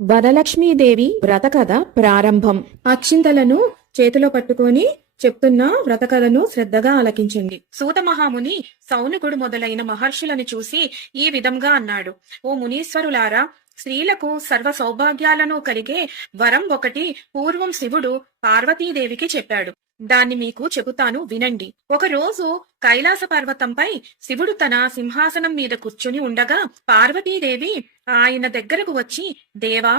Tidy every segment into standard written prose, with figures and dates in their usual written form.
వరలక్ష్మీదేవి వ్రతకథ ప్రారంభం. అక్షింతలను చేతిలో పట్టుకొని చెప్తున్న వ్రతకథను శ్రద్ధగా ఆలకించండి. సూత మహాముని సౌనకుడు మొదలైన మహర్షులను చూసి ఈ విధంగా అన్నాడు. ఓ మునీశ్వరులారా, స్త్రీలకు సర్వ సౌభాగ్యాలను కలిగే వరం ఒకటి పూర్వం శివుడు పార్వతీదేవికి చెప్పాడు. దాన్ని మీకు చెబుతాను, వినండి. ఒకరోజు కైలాస పర్వతంపై శివుడు తన సింహాసనం మీద కూర్చుని ఉండగా పార్వతీదేవి ఆయన దగ్గరకు వచ్చి, దేవా,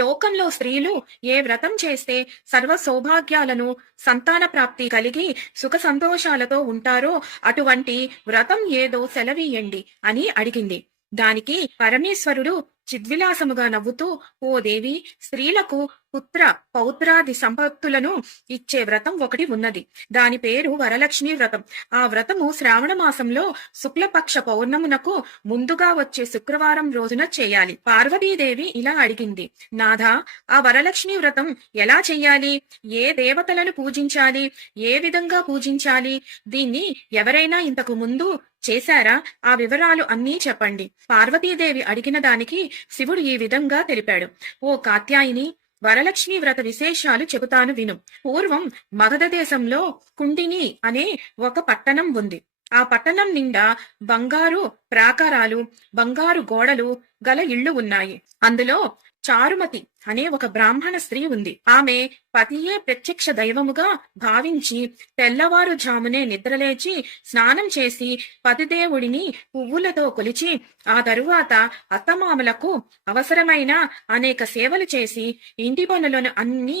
లోకంలో స్త్రీలు ఏ వ్రతం చేస్తే సర్వ సౌభాగ్యాలను, సంతాన ప్రాప్తి కలిగి సుఖ సంతోషాలతో ఉంటారో అటువంటి వ్రతం ఏదో సెలవీయండి అని అడిగింది. దానికి పరమేశ్వరుడు చిద్విలాసముగా నవ్వుతూ, ఓ దేవి, స్త్రీలకు పుత్ర పౌత్రాది సంపత్తులను ఇచ్చే వ్రతం ఒకటి ఉన్నది. దాని పేరు వరలక్ష్మి వ్రతం. ఆ వ్రతము శ్రావణ మాసంలో శుక్లపక్ష పౌర్ణమునకు ముందుగా వచ్చే శుక్రవారం రోజున చేయాలి. పార్వతీదేవి ఇలా అడిగింది, నాథా, ఆ వరలక్ష్మి వ్రతం ఎలా చెయ్యాలి? ఏ దేవతలను పూజించాలి? ఏ విధంగా పూజించాలి? దీన్ని ఎవరైనా ఇంతకు ముందు చేశారా? ఆ వివరాలు అన్నీ చెప్పండి. పార్వతీదేవి అడిగిన దానికి శివుడు ఈ విధంగా తెలిపాడు. ఓ కాత్యాయిని, వరలక్ష్మి వ్రత విశేషాలు చెబుతాను విను. పూర్వం మగధ దేశంలో కుండిని అనే ఒక పట్టణం ఉంది. ఆ పట్టణం నిండా బంగారు ప్రాకారాలు, బంగారు గోడలు గల ఇళ్లు ఉన్నాయి. అందులో చారుమతి అనే ఒక బ్రాహ్మణ స్త్రీ ఉంది. ఆమె పతియే ప్రత్యక్ష దైవముగా భావించి తెల్లవారుజామునే నిద్రలేచి స్నానం చేసి పతిదేవుడిని పువ్వులతో కొలిచి ఆ తరువాత అత్తమామలకు అవసరమైన అనేక సేవలు చేసి ఇంటి పనులను అన్ని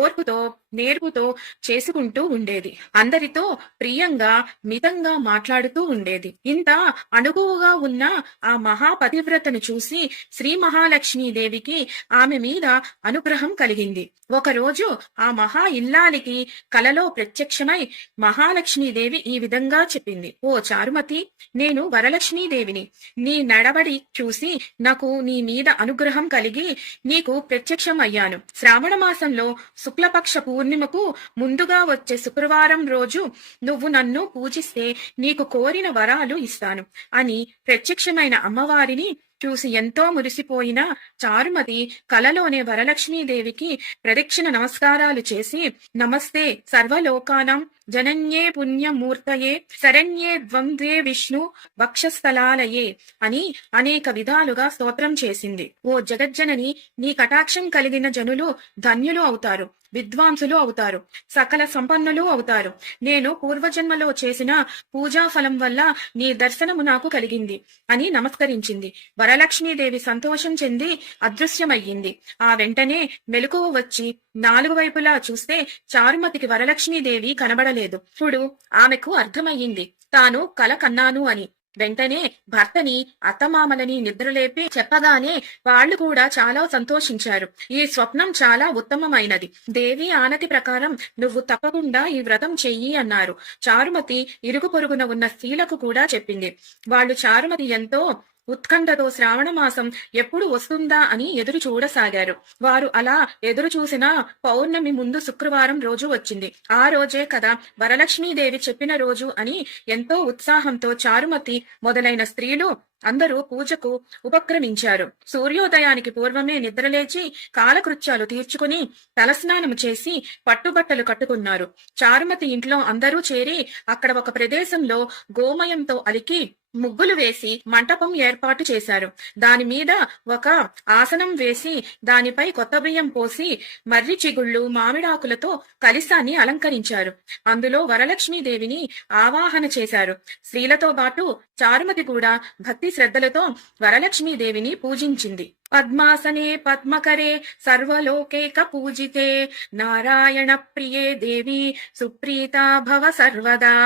ఓర్పుతో నేర్పుతో చేసుకుంటూ ఉండేది. అందరితో ప్రియంగా మితంగా మాట్లాడుతూ ఉండేది. ఇంత అణుగువగా ఉన్న ఆ మహాపతివ్రతను చూసి శ్రీ మహాలక్ష్మీదేవికి ఆమె మీద అనుగ్రహం కలిగింది. ఒకరోజు ఆ మహా ఇల్లాలికి కలలో ప్రత్యక్షమై మహాలక్ష్మీదేవి ఈ విధంగా చెప్పింది. ఓ చారుమతి, నేను వరలక్ష్మీదేవిని. నీ నడవడి చూసి నాకు నీ మీద అనుగ్రహం కలిగి నీకు ప్రత్యక్షం అయ్యాను. శ్రావణ మాసంలో శుక్లపక్ష పూర్ణిమకు ముందుగా వచ్చే శుక్రవారం రోజు నువ్వు నన్ను పూజిస్తే నీకు కోరిన వరాలు ఇస్తాను అని ప్రత్యక్షమైన అమ్మవారిని చూసి ఎంతో మురిసిపోయిన చారుమతి కలలోనే వరలక్ష్మీదేవికి ప్రదక్షిణ నమస్కారాలు చేసి, నమస్తే సర్వలోకానం జనన్యే పుణ్యమూర్తయే శరణ్యే ద్వంద్వే విష్ణు వక్షస్థలాలయే అని అనేక విధాలుగా స్తోత్రం చేసింది. ఓ జగజ్జనని, నీ కటాక్షం కలిగిన జనులు ధన్యులు అవుతారు, విద్వాంసులు అవుతారు, సకల సంపన్నులు అవుతారు. నేను పూర్వజన్మలో చేసిన పూజా ఫలం వల్ల నీ దర్శనము నాకు కలిగింది అని నమస్కరించింది. వరలక్ష్మీదేవి సంతోషం చెంది అదృశ్యమయ్యింది. ఆ వెంటనే మెలకువ వచ్చి నాలుగు వైపులా చూస్తే చారుమతికి వరలక్ష్మీదేవి కనబడలేదు. ఇప్పుడు ఆమెకు అర్థమయ్యింది తాను కల కన్నాను అని. వెంటనే భర్తని అత్తమామలని నిద్రలేపి చెప్పగానే వాళ్ళు కూడా చాలా సంతోషించారు. ఈ స్వప్నం చాలా ఉత్తమమైనది. దేవి ఆనతి ప్రకారం నువ్వు తప్పకుండా ఈ వ్రతం చెయ్యి అన్నారు. చారుమతి ఇరుగు పొరుగున ఉన్న స్త్రీలకు కూడా చెప్పింది. వాళ్ళు చారుమతి ఎంతో ఉత్కంఠతో శ్రావణ మాసం ఎప్పుడు వస్తుందా అని ఎదురు చూడసాగారు. వారు అలా ఎదురు చూసిన పౌర్ణమి ముందు శుక్రవారం రోజు వచ్చింది. ఆ రోజే కదా వరలక్ష్మీదేవి చెప్పిన రోజు అని ఎంతో ఉత్సాహంతో చారుమతి మొదలైన స్త్రీలు అందరూ పూజకు ఉపక్రమించారు. సూర్యోదయానికి పూర్వమే నిద్రలేచి కాలకృత్యాలు తీర్చుకుని తలస్నానం చేసి పట్టుబట్టలు కట్టుకున్నారు. చారుమతి ఇంట్లో అందరూ చేరి అక్కడ ఒక ప్రదేశంలో గోమయంతో అలికి ముగ్గులు వేసి మంటపం ఏర్పాటు చేశారు. దాని మీద ఒక ఆసనం వేసి దానిపై కొత్త బియ్యం పోసి మర్రి చిగుళ్ళు మామిడాకులతో కలిశాన్ని అలంకరించారు. అందులో వరలక్ష్మీదేవిని ఆవాహన చేశారు. స్త్రీలతో పాటు చారుమతి కూడా భక్తి శ్రద్ధలతో వరలక్ష్మీదేవిని పూజించింది. పద్మాసనే పద్మకరే సర్వలోకేక పూజితే నారాయణ ప్రియే దేవి సుప్రీతా భవ సర్వదా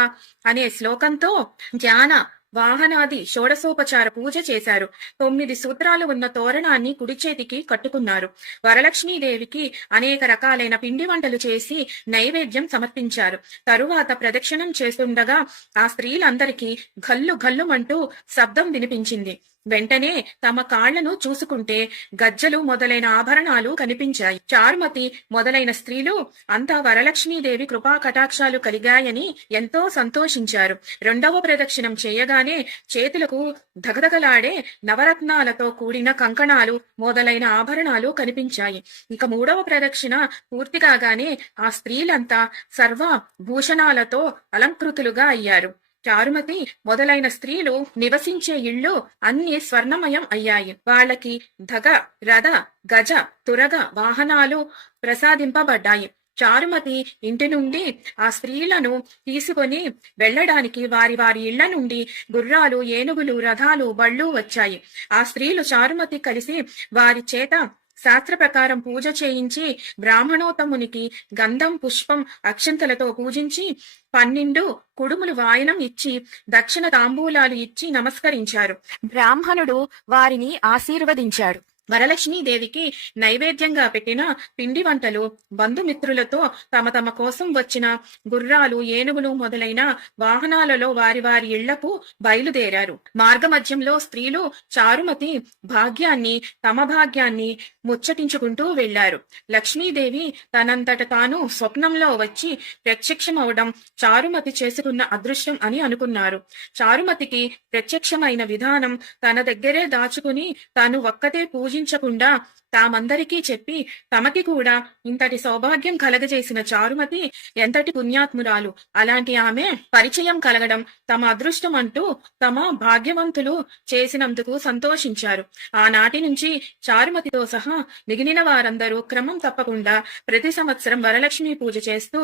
అనే శ్లోకంతో ధ్యాన వాహనాది షోడశోపచార పూజ చేశారు. 9 సూత్రాలు ఉన్న తోరణాన్ని కుడి చేతికి కట్టుకున్నారు. వరలక్ష్మీదేవికి అనేక రకాలైన పిండి వంటలు చేసి నైవేద్యం సమర్పించారు. తరువాత ప్రదక్షిణం చేస్తుండగా ఆ స్త్రీలందరికీ గల్లు గల్లుమంటూ శబ్దం వినిపించింది. వెంటనే తమ కాళ్లను చూసుకుంటే గజ్జలు మొదలైన ఆభరణాలు కనిపించాయి. చారుమతి మొదలైన స్త్రీలు అంతా వరలక్ష్మీదేవి కృపా కటాక్షాలు కలిగాయని ఎంతో సంతోషించారు. రెండవ ప్రదక్షిణం చేయగానే చేతులకు ధగధగలాడే నవరత్నాలతో కూడిన కంకణాలు మొదలైన ఆభరణాలు కనిపించాయి. ఇక మూడవ ప్రదక్షిణ పూర్తి కాగానే ఆ స్త్రీలంతా సర్వ భూషణాలతో అలంకృతులుగా అయ్యారు. చారుమతి మొదలైన స్త్రీలు నివసించే ఇళ్ళు అన్ని స్వర్ణమయం అయ్యాయి. వాళ్ళకి ధగ, రథ, గజ, తురగ వాహనాలు ప్రసాదింపబడ్డాయి. చారుమతి ఇంటి నుండి ఆ స్త్రీలను తీసుకొని వెళ్లడానికి వారి వారి ఇళ్ల నుండి గుర్రాలు, ఏనుగులు, రథాలు, బళ్ళు వచ్చాయి. ఆ స్త్రీలు చారుమతి కలిసి వారి చేత శాస్త్ర ప్రకారం పూజ చేయించి బ్రాహ్మణోత్తమునికి గంధం, పుష్పం, అక్షంతలతో పూజించి 12 కుడుములు వాయనం ఇచ్చి దక్షిణ తాంబూలాలు ఇచ్చి నమస్కరించారు. బ్రాహ్మణుడు వారిని ఆశీర్వదించాడు. వరలక్ష్మీదేవికి నైవేద్యంగా పెట్టిన పిండి వంటలు బంధుమిత్రులతో తమ తమ కోసం వచ్చిన గుర్రాలు, ఏనుగులు మొదలైన వాహనాలలో వారి వారి ఇళ్లకు బయలుదేరారు. మార్గమధ్యంలో స్త్రీలు చారుమతి భాగ్యాన్ని, తమ భాగ్యాన్ని ముచ్చటించుకుంటూ వెళ్లారు. లక్ష్మీదేవి తనంతట తాను స్వప్నంలో వచ్చి ప్రత్యక్షమవడం చారుమతి చేసుకున్న అదృష్టం అని అనుకున్నారు. చారుమతికి ప్రత్యక్షమైన విధానం తన దగ్గరే దాచుకుని తాను ఒక్కతే పూజించకుండా తామందరికీ చెప్పి తమకి కూడా ఇంతటి సౌభాగ్యం కలగజేసిన చారుమతి ఎంతటి పుణ్యాత్మురాలు, అలాంటి ఆమె పరిచయం కలగడం తమ అదృష్టం అంటూ తమ భాగ్యవంతులు చేసినందుకు సంతోషించారు. ఆనాటి నుంచి చారుమతితో సహా మిగిలిన వారందరూ క్రమం తప్పకుండా ప్రతి సంవత్సరం వరలక్ష్మి పూజ చేస్తూ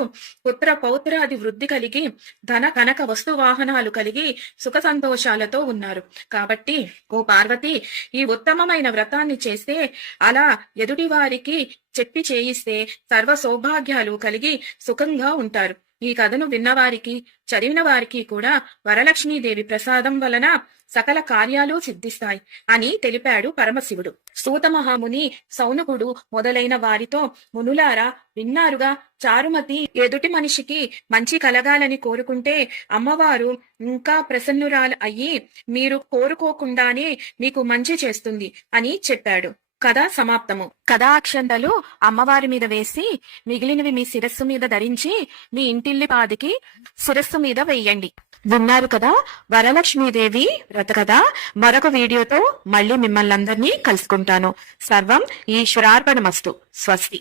పుత్ర పౌత్రాది వృద్ధి కలిగి ధన కనక వస్తు వాహనాలు కలిగి సుఖ సంతోషాలతో ఉన్నారు. కాబట్టి ఓ పార్వతి, ఈ ఉత్తమమైన వ్రతాన్ని చేస్తే, అలా ఎదుటి వారికి చెప్పి చేయిస్తే సర్వ సౌభాగ్యాలు కలిగి సుఖంగా ఉంటారు. ఈ కథను విన్నవారికి, చదివిన వారికి కూడా వరలక్ష్మీదేవి ప్రసాదం వలన సకల కార్యాలు సిద్ధిస్తాయి అని తెలిపాడు పరమశివుడు. సూత మహాముని, సౌనకుడు మొదలైన వారితో, మునులారా విన్నారుగా, చారుమతి ఎదుటి మనిషికి మంచి కలగాలని కోరుకుంటే అమ్మవారు ఇంకా ప్రసన్నురాలు అయ్యి మీరు కోరుకోకుండానే మీకు మంచి చేస్తుంది అని చెప్పాడు. కథ సమాప్తము. కథా అక్షంతలు అమ్మవారి మీద వేసి మిగిలినవి మీ శిరస్సు మీద ధరించి మీ ఇంటిల్లి పాదికి శిరస్సు మీద వెయ్యండి. విన్నారు కదా వరలక్ష్మీదేవి వ్రత కథ. మరొక వీడియోతో మళ్ళీ మిమ్మల్ని అందరినీ కలుసుకుంటాను. సర్వం ఈశ్వరార్పణమస్తు. స్వస్తి.